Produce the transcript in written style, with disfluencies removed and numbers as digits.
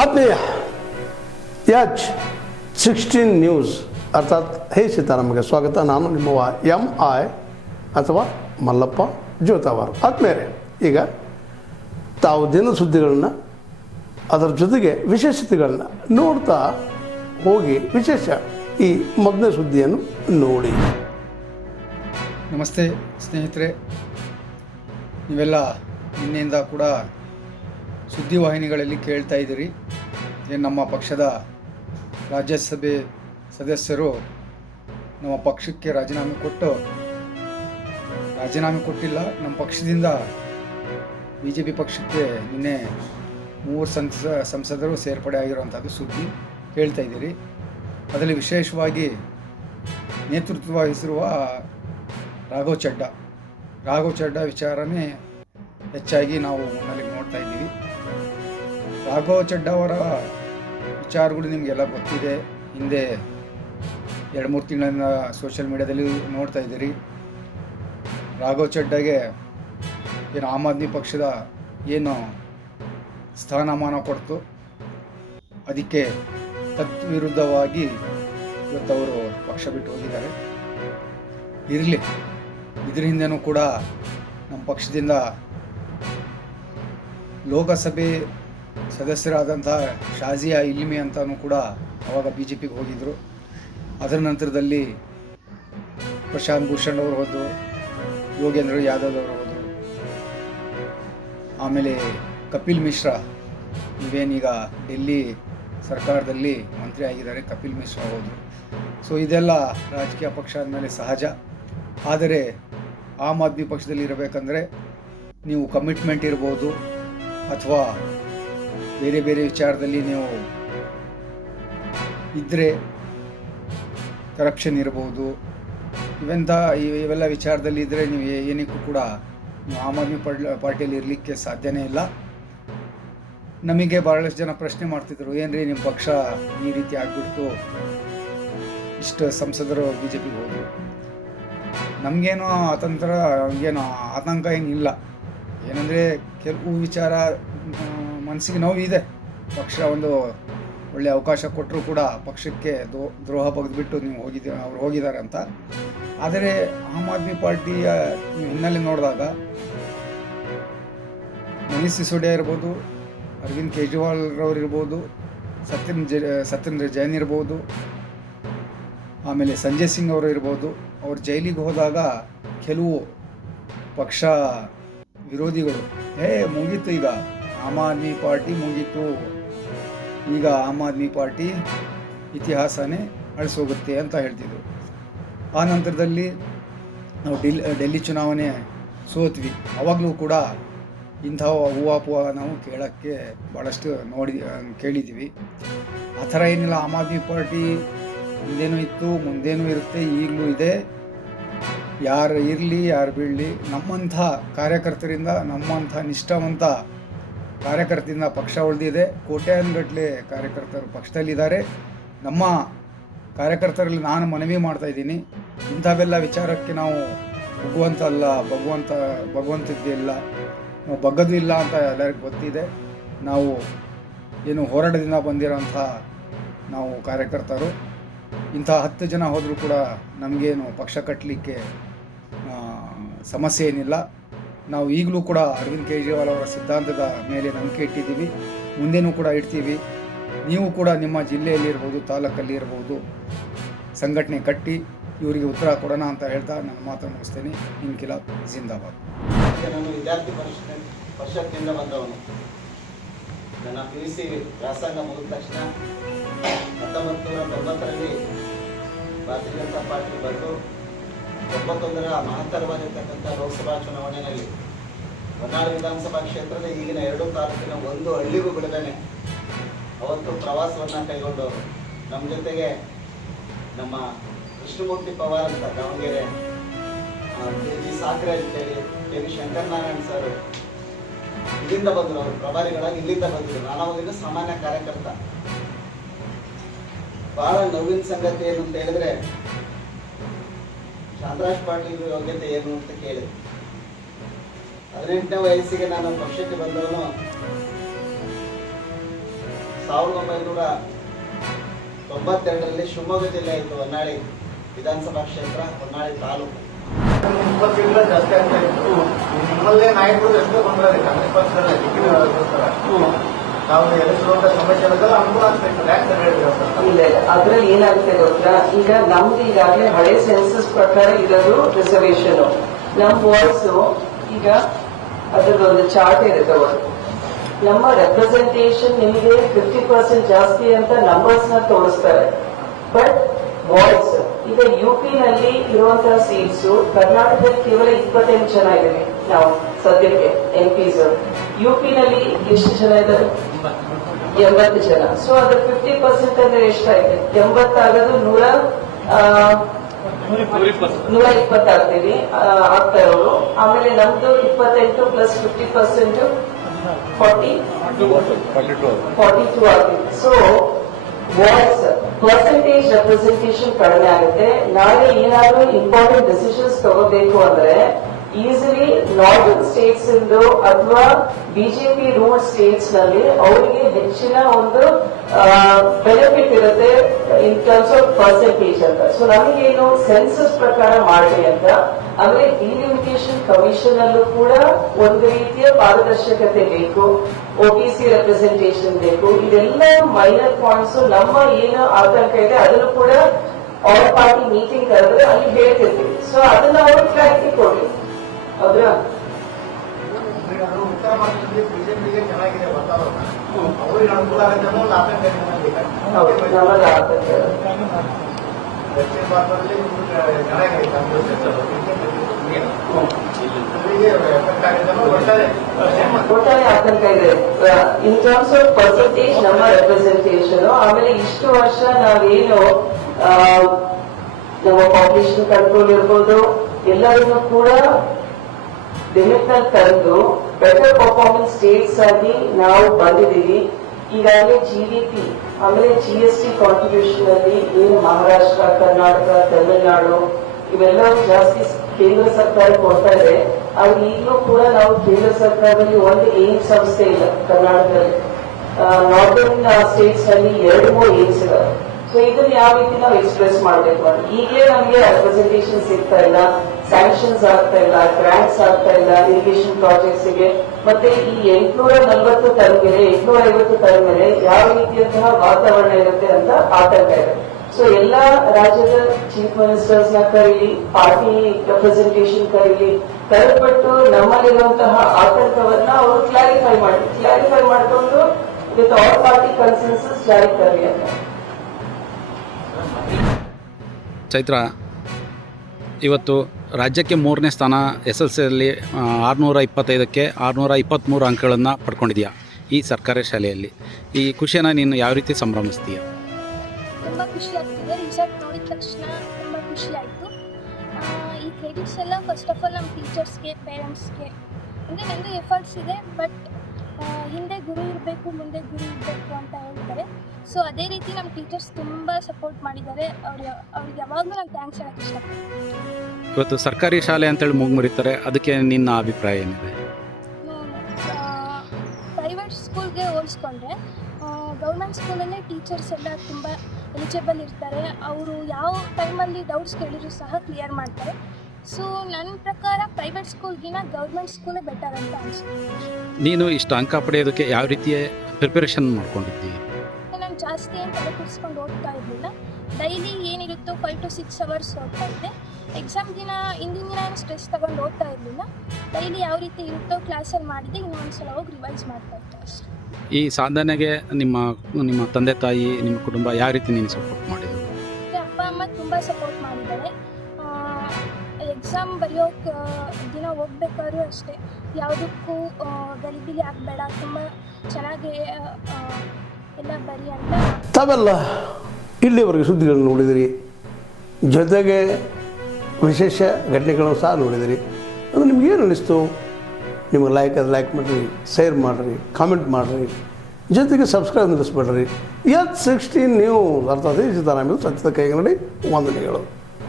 ಆತ್ಮೀಯ H16 news ಅರ್ಥಾತ್ ಹೇ ಸೀತಾರಾಮಗೆ ಸ್ವಾಗತ. ನಾನು ನಿಮ್ಮವ MI ಅಥವಾ ಮಲ್ಲಪ್ಪ ಜೋತಾವಾರ್. ಆತ್ಮೀಯರೇ, ಈಗ ತಾವು ದಿನ ಸುದ್ದಿಗಳನ್ನ ಅದರ ಜೊತೆಗೆ ವಿಶೇಷತೆಗಳನ್ನ ನೋಡ್ತಾ ಹೋಗಿ ವಿಶೇಷ ಈ ಮೊದಲನೇ ಸುದ್ದಿಯನ್ನು ನೋಡಿ. ನಮಸ್ತೆ ಸ್ನೇಹಿತರೆ, ನೀವೆಲ್ಲ ನಿನ್ನೆಯಿಂದ ಕೂಡ ಸುದ್ದಿವಾಹಿನಿಗಳಲ್ಲಿ ಕೇಳ್ತಾ ಇದ್ದೀರಿ. ಏನು ನಮ್ಮ ಪಕ್ಷದ ರಾಜ್ಯಸಭೆ ಸದಸ್ಯರು ನಮ್ಮ ಪಕ್ಷಕ್ಕೆ ರಾಜೀನಾಮೆ ಕೊಟ್ಟಿಲ್ಲ. ನಮ್ಮ ಪಕ್ಷದಿಂದ BJP ಪಕ್ಷಕ್ಕೆ ನಿನ್ನೆ 3 ಸಂಸದರು ಸೇರ್ಪಡೆ ಆಗಿರುವಂಥದ್ದು ಸುದ್ದಿ ಕೇಳ್ತಾ ಇದ್ದೀರಿ. ಅದರಲ್ಲಿ ವಿಶೇಷವಾಗಿ ನೇತೃತ್ವ ವಹಿಸಿರುವ ರಾಘವ್ ಚಡ್ಡಾ ವಿಚಾರನೇ ಹೆಚ್ಚಾಗಿ ನಾವು ಮುನ್ನೆಲೆಗೆ ನೋಡ್ತಾ ಇದ್ದೀವಿ. ರಾಘವ್ ಚಡ್ಡಾ ಅವರ ವಿಚಾರಗಳು ನಿಮಗೆಲ್ಲ ಗೊತ್ತಿದೆ. ಹಿಂದೆ 2-3 ತಿಂಗಳಿಂದ ಸೋಷಿಯಲ್ ಮೀಡಿಯಾದಲ್ಲಿ ನೋಡ್ತಾ ಇದ್ದೀರಿ. ರಾಘವ್ ಚಡ್ಡಾಗೆ ಏನು ಆಮ್ ಆದ್ಮಿ ಪಕ್ಷದ ಏನು ಸ್ಥಾನಮಾನ ಕೊಡ್ತು, ಅದಕ್ಕೆ ತದ್ವಿರುದ್ಧವಾಗಿ ಇವತ್ತವರು ಪಕ್ಷ ಬಿಟ್ಟು ಹೋಗಿದ್ದಾರೆ. ಇರಲಿ, ಇದ್ರ ಹಿಂದೆನೂ ಕೂಡ ನಮ್ಮ ಪಕ್ಷದಿಂದ ಲೋಕಸಭೆ ಸದಸ್ಯರಾದಂಥ ಶಾಜಿಯಾ ಇಲ್ಮಿ ಅಂತಲೂ ಕೂಡ ಅವಾಗ BJPಗೆ ಹೋಗಿದ್ದರು. ಅದರ ನಂತರದಲ್ಲಿ ಪ್ರಶಾಂತ್ ಭೂಷಣ್ ಅವರು ಹೋದರು, ಯೋಗೇಂದ್ರ ಯಾದವ್ ಅವರು ಹೋದರು, ಆಮೇಲೆ ಕಪಿಲ್ ಮಿಶ್ರಾ ನೀವೇನೀಗ ಡೆಲ್ಲಿ ಸರ್ಕಾರದಲ್ಲಿ ಮಂತ್ರಿ ಆಗಿದ್ದಾರೆ, ಕಪಿಲ್ ಮಿಶ್ರಾ ಹೋದರು. ಸೊ ಇದೆಲ್ಲ ರಾಜಕೀಯ ಪಕ್ಷ ಅಂದಮೇಲೆ ಸಹಜ. ಆದರೆ ಆಮ್ ಆದ್ಮಿ ಪಕ್ಷದಲ್ಲಿ ಇರಬೇಕಂದ್ರೆ ನೀವು ಕಮಿಟ್ಮೆಂಟ್ ಇರ್ಬೋದು, ಅಥವಾ ಬೇರೆ ಬೇರೆ ವಿಚಾರದಲ್ಲಿ ನೀವು ಇದ್ದರೆ ಕರಪ್ಷನ್ ಇರ್ಬೋದು, ಇವೆಲ್ಲ ವಿಚಾರದಲ್ಲಿ ಇದ್ದರೆ ನೀವು ಏನಕ್ಕೂ ಕೂಡ ನೀವು ಆಮ್ ಆದ್ಮಿ ಪಾರ್ಟಿಯಲ್ಲಿ ಇರಲಿಕ್ಕೆ ಸಾಧ್ಯನೇ ಇಲ್ಲ. ನಮಗೆ ಭಾಳಷ್ಟು ಜನ ಪ್ರಶ್ನೆ ಮಾಡ್ತಿದ್ರು, ಏನ್ರಿ ನಿಮ್ಮ ಪಕ್ಷ ಈ ರೀತಿ ಆಗಿಬಿಡ್ತು, ಇಷ್ಟು ಸಂಸದರು BJPಗೆ ಹೋದರು. ನಮಗೇನೋ ಹಂಗೇನೋ ಆತಂಕ ಏನಿಲ್ಲ. ಏನಂದರೆ ಕೆಲವು ವಿಚಾರ ಮನಸ್ಸಿಗೆ ನೋವಿದೆ. ಪಕ್ಷ ಒಂದು ಒಳ್ಳೆಯ ಅವಕಾಶ ಕೊಟ್ಟರೂ ಕೂಡ ಪಕ್ಷಕ್ಕೆ ದ್ರೋಹ ಬಗೆದ್ಬಿಟ್ಟು ಅವ್ರು ಹೋಗಿದ್ದಾರೆ ಅಂತ. ಆದರೆ ಆಮ್ ಆದ್ಮಿ ಪಾರ್ಟಿಯ ಹಿನ್ನೆಲೆ ನೋಡಿದಾಗ ಮನೀಶ್ ಸಿಸೋಡಿಯಾ ಇರ್ಬೋದು, ಅರವಿಂದ್ ಕೇಜ್ರಿವಾಲ್ ರವರು ಇರ್ಬೋದು, ಸತ್ಯೇಂದ್ರ ಜೈನ್ ಇರ್ಬೋದು, ಆಮೇಲೆ ಸಂಜಯ್ ಸಿಂಗ್ ಅವರು ಇರ್ಬೋದು. ಅವ್ರು ಜೈಲಿಗೆ ಹೋದಾಗ ಕೆಲವು ಪಕ್ಷ ವಿರೋಧಿಗಳು ಮುಗೀತು, ಈಗ ಆಮ್ ಆದ್ಮಿ ಪಾರ್ಟಿ ಮುಗೀತು, ಈಗ ಆಮ್ ಆದ್ಮಿ ಪಾರ್ಟಿ ಇತಿಹಾಸನೇ ಅಳಿಸೋಗುತ್ತೆ ಅಂತ ಹೇಳ್ತಿದ್ರು. ಆ ನಂತರದಲ್ಲಿ ನಾವು ಡೆಲ್ಲಿ ಚುನಾವಣೆ ಸೋತ್ವಿ. ಅವಾಗಲೂ ಕೂಡ ಇಂಥ ಹೂವಾಪುವ ನಾವು ಕೇಳೋಕ್ಕೆ ಭಾಳಷ್ಟು ಕೇಳಿದ್ದೀವಿ. ಆ ಥರ ಏನಿಲ್ಲ. ಆಮ್ ಆದ್ಮಿ ಪಾರ್ಟಿ ಹಿಂದೇನೂ ಇತ್ತು, ಮುಂದೇನೂ ಇರುತ್ತೆ, ಈಗಲೂ ಇದೆ. ಯಾರು ಇರಲಿ ಯಾರು ಬೀಳಲಿ, ನಮ್ಮಂಥ ಕಾರ್ಯಕರ್ತರಿಂದ, ನಮ್ಮಂಥ ನಿಷ್ಠಾವಂತ ಕಾರ್ಯಕರ್ತರಿಂದ ಪಕ್ಷ ಉಳಿದಿದೆ. ಕೋಟ್ಯಾನುಗಟ್ಟಲೆ ಕಾರ್ಯಕರ್ತರು ಪಕ್ಷದಲ್ಲಿದ್ದಾರೆ. ನಮ್ಮ ಕಾರ್ಯಕರ್ತರಲ್ಲಿ ನಾನು ಮನವಿ ಮಾಡ್ತಾಯಿದ್ದೀನಿ, ಇಂಥವೆಲ್ಲ ವಿಚಾರಕ್ಕೆ ನಾವು ಹೋಗುವಂತಲ್ಲ, ಭಗವಂತದ್ದಿಲ್ಲ, ನಾವು ಬಗ್ಗದು ಇಲ್ಲ ಅಂತ ಎಲ್ಲರಿಗೂ ಗೊತ್ತಿದೆ. ನಾವು ಏನು ಹೋರಾಟದಿಂದ ಬಂದಿರೋಂಥ ನಾವು ಕಾರ್ಯಕರ್ತರು. ಇಂಥ 10 ಜನ ಹೋದರೂ ಕೂಡ ನಮಗೇನು ಪಕ್ಷ ಕಟ್ಟಲಿಕ್ಕೆ ಸಮಸ್ಯೆ ಏನಿಲ್ಲ. ನಾವು ಈಗಲೂ ಕೂಡ ಅರವಿಂದ್ ಕೇಜ್ರಿವಾಲ್ ಅವರ ಸಿದ್ಧಾಂತದ ಮೇಲೆ ನಂಬಿಕೆ ಇಟ್ಟಿದ್ದೀವಿ, ಮುಂದೇನೂ ಕೂಡ ಇಡ್ತೀವಿ. ನೀವು ಕೂಡ ನಿಮ್ಮ ಜಿಲ್ಲೆಯಲ್ಲಿ ಇರ್ಬೋದು, ತಾಲೂಕಲ್ಲಿ ಇರ್ಬೋದು, ಸಂಘಟನೆ ಕಟ್ಟಿ ಇವರಿಗೆ ಉತ್ತರ ಕೊಡೋಣ ಅಂತ ಹೇಳ್ತಾ ನನ್ನ ಮಾತನ್ನು ಮುಗಿಸ್ತೇನೆ. ಇನ್ಕಿಲಾಬ್ ಜಿಂದಾಬಾದ್. ನಾನು ವಿದ್ಯಾರ್ಥಿ ಪರಿಷತ್ನಿಂದ ಬಂದವನು. ನನ್ನ PUC ವ್ಯಾಸಂಗ ಮುಗಿದ ತಕ್ಷಣ 1990ರಲ್ಲಿ ಭಾರತೀಯ ಜನತಾ ಪಾರ್ಟಿ ಬಂದು 91ರ ಮಹತ್ತರವಾಗಿರ್ತಕ್ಕಂಥ ಲೋಕಸಭಾ ಚುನಾವಣೆಯಲ್ಲಿ ಹೊನ್ನಾಳಿ ವಿಧಾನಸಭಾ ಕ್ಷೇತ್ರದ ಈಗಿನ 2 ತಾಲೂಕಿನ ಒಂದು ಹಳ್ಳಿಗೂ ಬಿಡದೇನೆ ಅವತ್ತು ಪ್ರವಾಸವನ್ನು ಕೈಗೊಂಡವರು. ನಮ್ಮ ಜೊತೆಗೆ ನಮ್ಮ ಕೃಷ್ಣಮೂರ್ತಿ ಪವಾರ್ ಅಂತ ದಾವಣಗೆರೆ, KG ಸಾಕ್ರೆ ಅಂತೇಳಿ, KV ಶಂಕರನಾರಾಯಣ್ ಸರ್ ಇಲ್ಲಿಂದ ಬಂದರು. ಅವರು ಪ್ರಭಾರಿಗಳಾಗಿ ಇಲ್ಲಿಂದ ಬಂದರು. ನಾನು ಅವಾಗಿನ ಸಾಮಾನ್ಯ ಕಾರ್ಯಕರ್ತ. ಬಹಳ ನೋವಿನ ಸಂಗತಿ ಏನು ಅಂತ ಹೇಳಿದ್ರೆ, ಚಾಂದ್ರಾಜ್ ಪಾಟೀಲ್ ಯೋಗ್ಯತೆ ಏನು ಅಂತ ಕೇಳಿದೆ. 18ನೇ ವಯಸ್ಸಿಗೆ ನಾನು ಪಕ್ಷಕ್ಕೆ ಬಂದವನು. 1992ರಲ್ಲಿ ಶಿವಮೊಗ್ಗ ಜಿಲ್ಲೆ ಇತ್ತು. ಹೊನ್ನಾಳಿ ವಿಧಾನಸಭಾ ಕ್ಷೇತ್ರ, ಹೊನ್ನಾಳಿ ತಾಲೂಕು. 20 ಜಾಸ್ತಿ ಆಗ್ತಾ ಇತ್ತು. ನಿಮ್ಮಲ್ಲೇ ನಾಯಕರು ಎಷ್ಟೋ ಬಂದ್ರೆ ಕಾಂಗ್ರೆಸ್ ಪಕ್ಷದಲ್ಲಿ ನಾವು ಎದುರಿಸುವಂತ ಸಮಸ್ಯೆಗಳಿಗೆಲ್ಲ ಅನುಕೂಲ ಆಗ್ತಾ ಇತ್ತು. ಯಾಕೆ ಹೇಳಿದ್ರು ಇಲ್ಲ ಅದ್ರಲ್ಲಿ ಏನಾಗುತ್ತೆ ಗೊತ್ತಾ, ಈಗ ನಮ್ದು ಈಗಾಗಲೇ ಹಳೆ ಸೆನ್ಸಸ್ ಪ್ರಕಾರ ಇರೋದು ರಿಸರ್ವೇಶನ್. ನಮ್ ವಾಯ್ಸ್ ಈಗ ಅದರದೊಂದು ಚಾರ್ಟ್ ಇರುತ್ತೆ. ನಮ್ಮ ರೆಪ್ರೆಸೆಂಟೇಷನ್ ನಿಮಗೆ 50% ಜಾಸ್ತಿ ಅಂತ ನಂಬರ್ಸ್ ನ ತೋರಿಸ್ತಾರೆ. ಬಟ್ ವಾಯ್ಸ್ ಈಗ ಯುಪಿ ನಲ್ಲಿ ಇರುವಂತಹ ಸೀಟ್ಸ್ ಕರ್ನಾಟಕದಲ್ಲಿ ಕೇವಲ 28 ಜನ ಇದ್ದೀವಿ ನಾವು ಸದ್ಯಕ್ಕೆ ಎಂಪಿಸ್. ಯುಪಿ ನಲ್ಲಿ ಎಷ್ಟು ಜನ ಇದ್ದಾರೆ? 80 ಜನ. ಸೊ ಅದ್ರ 50% ಅಂದ್ರೆ ಎಷ್ಟಾಯ್ತು? 80 ಆಗೋದು 120 ಆಗ್ತೀವಿ ಆಗ್ತಾ ಇರೋರು. ಆಮೇಲೆ ನಮ್ದು 28 ಪ್ಲಸ್ 50% 42 ಆಗ್ತೀವಿ. ಸೊ ವಾಯ್ಸ್ ಪರ್ಸೆಂಟೇಜ್ ರೆಪ್ರೆಸೆಂಟೇಷನ್ ಕಡಿಮೆ ಆಗುತ್ತೆ. ನಾಳೆ ಏನಾದ್ರೂ ಇಂಪಾರ್ಟೆಂಟ್ ಡಿಸಿಷನ್ಸ್ ತಗೋಬೇಕು ಅಂದ್ರೆ ಈಸಿಲಿ ನಾರ್ದರ್ನ್ ಸ್ಟೇಟ್ಸ್ ಇಂದು ಅಥವಾ ಬಿಜೆಪಿ ರೂಲ್ ಸ್ಟೇಟ್ಸ್ ನಲ್ಲಿ ಅವರಿಗೆ ಹೆಚ್ಚಿನ ಒಂದು ಬೆನಿಫಿಟ್ ಇರುತ್ತೆ ಇನ್ ಟರ್ಮ್ಸ್ ಆಫ್ ಪರ್ಸೆಂಟೇಜ್ ಅಂತ. ಸೊ ನಮಗೇನು ಸೆನ್ಸಸ್ ಪ್ರಕಾರ ಮಾಡಿ ಅಂತ. ಆಮೇಲೆ ಡಿಲಿಮಿಟೇಷನ್ ಕಮಿಷನ್ ಅಲ್ಲೂ ಕೂಡ ಒಂದು ರೀತಿಯ ಪಾರದರ್ಶಕತೆ ಬೇಕು, ಒಬಿಸಿ ರೆಪ್ರೆಸೆಂಟೇಷನ್ ಬೇಕು. ಇದೆಲ್ಲ ಮೈನರ್ ಪಾಯಿಂಟ್ಸ್. ನಮ್ಮ ಏನು ಆತಂಕ ಇದೆ ಅದನ್ನು ಕೂಡ ಆಲ್ ಪಾರ್ಟಿ ಮೀಟಿಂಗ್ ಕರೆದ್ರೆ ಅಲ್ಲಿ ಹೇಳ್ತಿರ್ತೀವಿ. ಸೊ ಅದನ್ನ ಅವರು ಕ್ಲಾರಿಟಿ ಕೊಡಿ. ಹೌದ್ರಾ? ಉತ್ತರ ಭಾರತದಲ್ಲಿ ಬಿಜೆಪಿಗೆ ಚೆನ್ನಾಗಿದೆ ವಾತಾವರಣ, ಅವ್ರಿಗೆ ಅನುಕೂಲ ಆಗುತ್ತೆ ಅನ್ನೋ ಒಂದು ಆತಂಕ ಇದೆ. ನಮಗೆ ಆತಂಕ. ದಕ್ಷಿಣ ಭಾರತದಲ್ಲಿ ಚೆನ್ನಾಗಿದೆ ಕಾಂಗ್ರೆಸ್, ಒಟ್ಟಾರೆ ಆತಂಕ ಇದೆ ಇನ್ ಟರ್ಮ್ಸ್ ಆಫ್ ಪರ್ಸೆಂಟೇಜ್ ನಮ್ಮ ರೆಪ್ರೆಸೆಂಟೇಷನ್. ಆಮೇಲೆ ಇಷ್ಟು ವರ್ಷ ನಾವೇನು ನಮ್ಮ ಪಾಪ್ಯುಲೇಷನ್ ಕಂಟ್ರೋಲ್ ಇರ್ಬೋದು ಎಲ್ಲರನ್ನು ಕೂಡ ಲಿಮಿಟ್ ನಲ್ಲಿ ತಂದು ಬೆಟರ್ ಪರ್ಫಾರ್ಮೆನ್ಸ್ ಸ್ಟೇಟ್ಸ್ ಆಗಿ ನಾವು ಬಂದಿದ್ದೀವಿ. ಈಗಾಗಲೇ ಜಿಡಿಪಿ ಆಮೇಲೆ ಜಿಎಸ್ಟಿ ಕಾಂಟ್ರಿಬ್ಯೂಷನ್ ಅಲ್ಲಿ ಏನು ಮಹಾರಾಷ್ಟ್ರ, ಕರ್ನಾಟಕ, ತಮಿಳುನಾಡು ಇವೆಲ್ಲವೂ ಜಾಸ್ತಿ ಕೇಂದ್ರ ಸರ್ಕಾರ ಕೊಡ್ತಾ ಇದೆ. ಆದ್ರೆ ಈಗಲೂ ಕೂಡ ನಾವು ಕೇಂದ್ರ ಸರ್ಕಾರದಲ್ಲಿ ಒಂದು ಏಮ್ಸ್ ಸಂಸ್ಥೆ ಇಲ್ಲ ಕರ್ನಾಟಕದಲ್ಲಿ. ನಾರ್ದರ್ನ್ ಸ್ಟೇಟ್ಸ್ ನಲ್ಲಿ 2-3 ಏಮ್ಸ್ ಇದಾವೆ. ಸೊ ಇದನ್ನ ಯಾವ ರೀತಿ ನಾವು ಎಕ್ಸ್ಪ್ರೆಸ್ ಮಾಡಬೇಕು ಅಂತ ಈಗಲೇ ನಮಗೆ ರೆಪ್ರೆಸೆಂಟೇಷನ್ ಸಿಗ್ತಾ ಇಲ್ಲ, ಸ್ಯಾಂಕ್ಷನ್ಸ್ ಆಗ್ತಾ ಇಲ್ಲ, ಗ್ರಾಂಟ್ಸ್ ಆಗ್ತಾ ಇಲ್ಲ ಇರಿಗೇಷನ್ ಪ್ರಾಜೆಕ್ಟ್ಸ್ ಗೆ. ಮತ್ತೆ ಈ 840 ಟನ್ ಮೇಲೆ 850 ಟನ್ ಮೇಲೆ ಯಾವ ರೀತಿಯಂತಹ ವಾತಾವರಣ ಇರುತ್ತೆ ಅಂತ ಆತಂಕ ಇದೆ. ಸೊ ಎಲ್ಲಾ ರಾಜ್ಯದ ಚೀಫ್ ಮಿನಿಸ್ಟರ್ಸ್ ನ ಕರೀಲಿ, ಪಾರ್ಟಿ ರೆಪ್ರೆಸೆಂಟೇಷನ್ ಕರೀಲಿ, ಕರೆದ್ಬಿಟ್ಟು ನಮ್ಮಲ್ಲಿರುವಂತಹ ಆತಂಕವನ್ನ ಅವರು ಕ್ಲಾರಿಫೈ ಮಾಡಿಕೊಂಡು ವಿತ್ ಆಲ್ ಪಾರ್ಟಿ ಕನ್ಸೆನ್ಸಸ್ ಜಾರಿ ತರಲಿ ಅಂತ. ಚೈತ್ರ, ಇವತ್ತು ರಾಜ್ಯಕ್ಕೆ 3ನೇ ಸ್ಥಾನ SSLCಯಲ್ಲಿ 625ಕ್ಕೆ 623 ಅಂಕಗಳನ್ನು ಪಡ್ಕೊಂಡಿದೆಯಾ ಈ ಸರ್ಕಾರಿ ಶಾಲೆಯಲ್ಲಿ. ಈ ಖುಷಿಯನ್ನು ನೀನು ಯಾವ ರೀತಿ ಸಂಭ್ರಮಿಸ್ತೀಯ? ತುಂಬ ಖುಷಿ ಆಗ್ತಿದೆ. ರಿಸಲ್ಟ್ ನೋಡಿದ ತಕ್ಷಣ ತುಂಬ ಖುಷಿ ಆಯಿತು. ಈ ಕ್ರೆಡಿಟ್ಸ್ ಎಲ್ಲ ಫಸ್ಟ್ ಆಫ್ ಆಲ್ ನಮ್ಮ ಟೀಚರ್ಸ್ಗೆ, ಪೇರೆಂಟ್ಸ್ಗೆ. ಅಂದರೆ ನನ್ನದು ಎಫರ್ಟ್ಸ್ ಇದೆ, ಬಟ್ ಹಿಂದೆ ಗುರು ಇರಬೇಕು, ಮುಂದೆ ಗುರು ಇರಬೇಕು ಅಂತ ಹೇಳ್ತಾರೆ. ಸೊ ಅದೇ ರೀತಿ ನಮ್ಮ ಟೀಚರ್ಸ್ ತುಂಬ ಸಪೋರ್ಟ್ ಮಾಡಿದ್ದಾರೆ. ಅವ್ರಿಗೆ ಯಾವಾಗಲೂ ನಾನು ಥ್ಯಾಂಕ್ಸ್ ಹೇಳೋಕ್ಕೆ ಇಷ್ಟಪಡ್ತೀನಿ. ಇವತ್ತು ಸರ್ಕಾರಿ ಶಾಲೆ ಅಂತೇಳಿ ಮುಗಿಮುರಿತಾರೆ, ಅದಕ್ಕೆ ನಿನ್ನ ಅಭಿಪ್ರಾಯ ಏನಿದೆ? ಪ್ರೈವೇಟ್ ಸ್ಕೂಲ್ಗೆ ಹೋಲಿಸ್ಕೊಂಡ್ರೆ ಗೌರ್ಮೆಂಟ್ ಸ್ಕೂಲಲ್ಲೇ ಟೀಚರ್ಸ್ ಎಲ್ಲ ತುಂಬ ಎಲಿಜಿಬಲ್ ಇರ್ತಾರೆ. ಅವರು ಯಾವ ಟೈಮಲ್ಲಿ ಡೌಟ್ಸ್ ಕೇಳಿದ್ರು ಸಹ ಕ್ಲಿಯರ್ ಮಾಡ್ತಾರೆ. ಸೊ ನನ್ನ ಪ್ರಕಾರ ಪ್ರೈವೇಟ್ ಸ್ಕೂಲ್ಗಿನ ಗೌರ್ಮೆಂಟ್ ಸ್ಕೂಲೇ ಬೆಟರ್ ಅಂತ ಅನಿಸುತ್ತೆ. ನೀನು ಇಷ್ಟು ಅಂಕ ಪಡೆಯೋದಕ್ಕೆ ಯಾವ ರೀತಿಯ ಪ್ರಿಪರೇಷನ್ ಮಾಡ್ಕೊಂಡಿದ್ದೀವಿ? ನಾನು ಜಾಸ್ತಿ ಏನು ತಲೆ ಕೆಡಿಸ್ಕೊಂಡು ಓದ್ತಾ ಇರಲಿಲ್ಲ. ಡೈಲಿ ಏನಿರುತ್ತೋ 5 to 6 ಅವರ್ಸ್ ಓದ್ತಾ ಇದ್ದೆ. ಎಕ್ಸಾಮ್ ದಿನ ಹಿಂದಿನ ದಿನ ಏನು ಸ್ಟ್ರೆಸ್ ತಗೊಂಡು ಓದ್ತಾ ಇರಲಿಲ್ಲ. ಡೈಲಿ ಯಾವ ರೀತಿ ಇರುತ್ತೋ ಕ್ಲಾಸಲ್ಲಿ ಮಾಡಿದ್ದೆ, ಇನ್ನೊಂದ್ಸಲ ಹೋಗಿ ರಿವೈಸ್ ಮಾಡ್ತಾ ಇದ್ದೆ ಅಷ್ಟೇ. ಈ ಸಾಧನೆಗೆ ನಿಮ್ಮ ತಂದೆ ತಾಯಿ, ನಿಮ್ಮ ಕುಟುಂಬ ಯಾವ ರೀತಿ ನೀನು ಸಪೋರ್ಟ್ ಮಾಡಿದ್ರು? ಅಪ್ಪ ಅಮ್ಮ ತುಂಬ ಸಪೋರ್ಟ್ ಮಾಡಿದ್ದಾರೆ. ಎಕ್ಸಾಮ್ ಬರೆಯೋಕೆ ದಿನ ಹೋಗ್ಬೇಕಾದ್ರೂ ಅಷ್ಟೇ, ಯಾವುದಕ್ಕೂ ಗಲಿಬಿಲಿ ಆಗಬೇಡ, ತುಂಬ ಚೆನ್ನಾಗಿ ಎಲ್ಲ ಬರಿ ಅಂತ. ತಾವೆಲ್ಲ ಇಲ್ಲಿವರೆಗೆ ಸುದ್ದಿಗಳನ್ನು ನೋಡಿದಿರಿ, ಜೊತೆಗೆ ವಿಶೇಷ ಘಟನೆಗಳನ್ನು ಸಹ ನೋಡಿದಿರಿ. ಅದು ನಿಮಗೇನು ಅನ್ನಿಸ್ತು? ನಿಮಗೆ ಲೈಕ್ ಮಾಡಿರಿ, ಶೇರ್ ಮಾಡಿರಿ, ಕಾಮೆಂಟ್ ಮಾಡಿರಿ, ಜೊತೆಗೆ ಸಬ್ಸ್ಕ್ರೈಬ್ ನಿಲ್ಲಿಸ್ಬೇಡ್ರಿ. H16 ನ್ಯೂಸ್ ಅರ್ಥಾತ್ ಸತ್ಯದ ಕೈಗನ್ನಡಿ ವಂದನೆಗಳು.